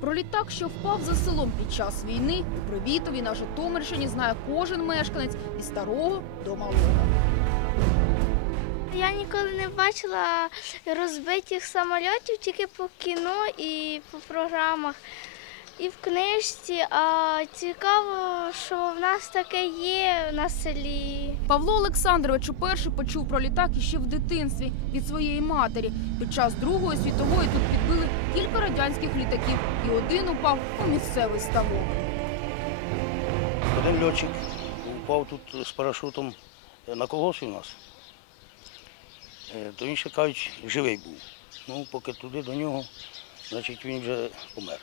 Про літак, що впав за селом під час війни, у Привітові на Житомирщині знає кожен мешканець від старого до малого. Я ніколи не бачила розбитих самольотів тільки по кіно і по програмах, і в книжці. А цікаво, що в нас таке є на селі. Павло Олександрович уперше почув про літак іще в дитинстві від своєї матері. Під час Другої світової тут підбили кілька радянських літаків, і один упав у місцевий ставок. Один льотчик упав тут з парашутом на колосі у нас. Е, То він ще кажуть, живий був. Ну, поки туди до нього, значить він вже помер.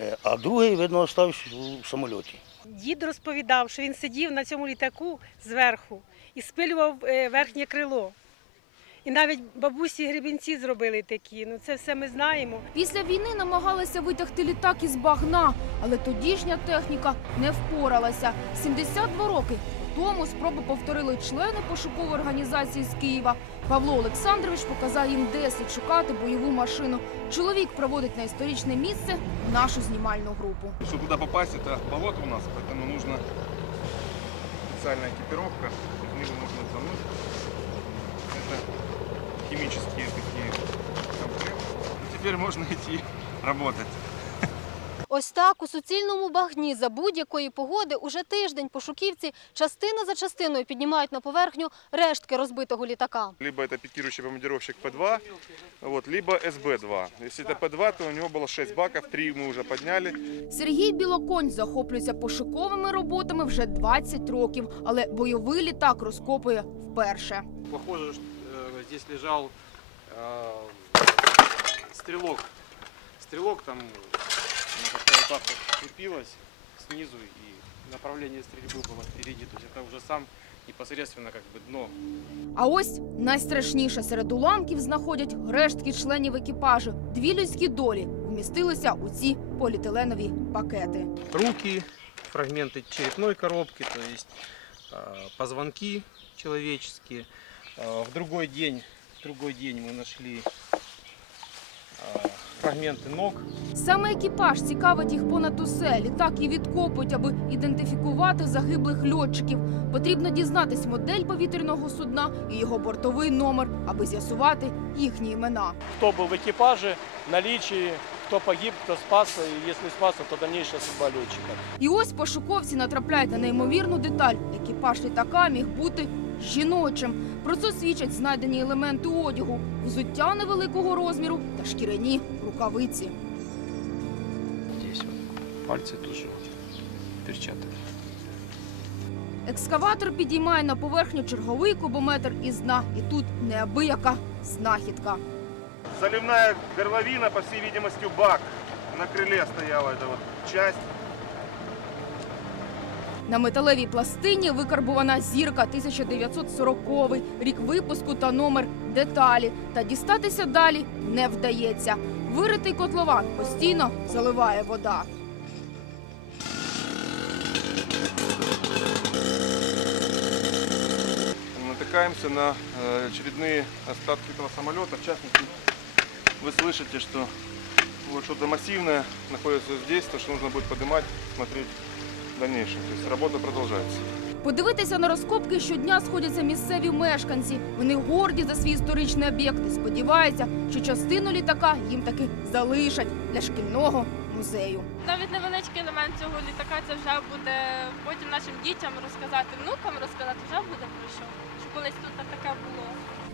Е, А другий, видно, залишився у самольоті. Дід розповідав, що він сидів на цьому літаку зверху і спилював е, верхнє крило. І навіть бабусі гребінці зробили такі. Ну це все ми знаємо. Після війни намагалися витягти літак із багна, але тодішня техніка не впоралася. 72 роки тому спроби повторили члени пошукової організації з Києва. Павло Олександрович показав їм, де слід шукати бойову машину. Чоловік проводить на історичне місце нашу знімальну групу. Чтобы туда попасть, это болото у нас, поэтому нужна специальная экипировка. В него нужно зануть. Это химические такие комплекты. И теперь можно идти работать. Ось так у суцільному багні за будь-якої погоди уже тиждень пошуківці частина за частиною піднімають на поверхню рештки розбитого літака. Либо это пикирующий бомбардировщик П-2, вот, либо СБ-2. Если это П-2, то у него было 6 баков, 3 мы уже подняли. Сергій Білоконь захоплюється пошуковими роботами вже 20 років, але бойовий літак розкопує вперше. Похоже, что э, здесь лежал э, стрелок. Стрелок там она как-то вот так вот крепилась снизу и направление стрельбы было впереди. То есть это уже сам непосредственно как бы дно. А ось найстрашніше серед уламків знаходять рештки членів екіпажу. Дві людські долі вмістилися у ці поліетиленові пакети. Руки, фрагменты черепной коробки, то есть э, позвонки человеческие. Э, в другой день, в другой день мы нашли э, фрагменты ног Саме екіпаж цікавить їх понад усе. Літак і відкопують, аби ідентифікувати загиблих льотчиків. Потрібно дізнатись модель повітряного судна і його бортовий номер, аби з'ясувати їхні імена. кто был в экипаже, наличие, кто погиб, кто спасся, и если спасся, то дальнейшая судьба летчика. І ось пошуковці натрапляють на неймовірну деталь. Екіпаж літака міг бути жіночим. Про це свідчать знайдені елементи одягу, взуття невеликого розміру та шкіряні рукавиці. здесь вот. Пальцы тоже перчаток. Екскаватор підіймає на поверхню черговий кубометр із дна. І тут неабияка знахідка. Заливная горловина, по всей видимости, бак. На крыле стояла эта вот часть. На металевій пластині викарбувана зірка 1940 рік випуску та номер деталі. Та дістатися далі не вдається. Виритий котлован постійно заливає вода. Натыкаемся на э, очередные остатки этого самолета. В частности, вы слышите, что вот что-то массивное находится здесь, то, что нужно будет поднимать, смотреть в дальнейшем. То есть работа продолжается. Подивитися на розкопки щодня сходяться місцеві мешканці. Вони горді за свій історичний об'єкт і сподіваються, що частину літака їм таки залишать для шкільного музею. Навіть невеличкий елемент цього літака це вже буде потім нашим дітям розказати, внукам розказати, вже буде про що. Що колись тут таке було.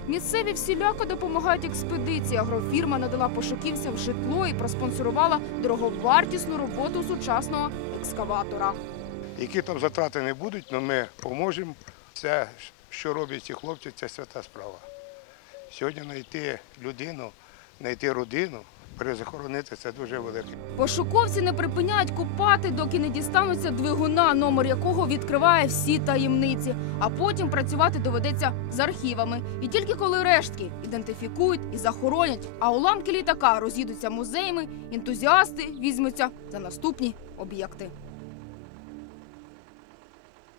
Місцеві всіляко допомагають експедиції. Агрофірма надала пошуківцям житло і проспонсорувала дороговартісну роботу сучасного екскаватора. Які там затрати не будуть, але ми поможемо. Все, що роблять ці хлопці, це свята справа. Сьогодні знайти людину, знайти родину, перезахоронити це дуже велике. Пошуковці не припиняють купати, доки не дістануться двигуна, номер якого відкриває всі таємниці. А потім працювати доведеться з архівами. І тільки коли рештки ідентифікують і захоронять, а уламки літака роз'їдуться музеями, ентузіасти візьмуться за наступні об'єкти.